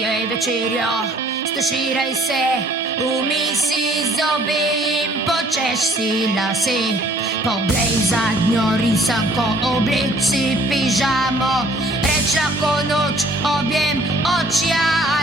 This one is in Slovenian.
je večerja, stuširaj se, umij si zobe in počeš si lase. Poglej zadnjo risanko, oblek si pižamo, reč lahko noč, objem očja.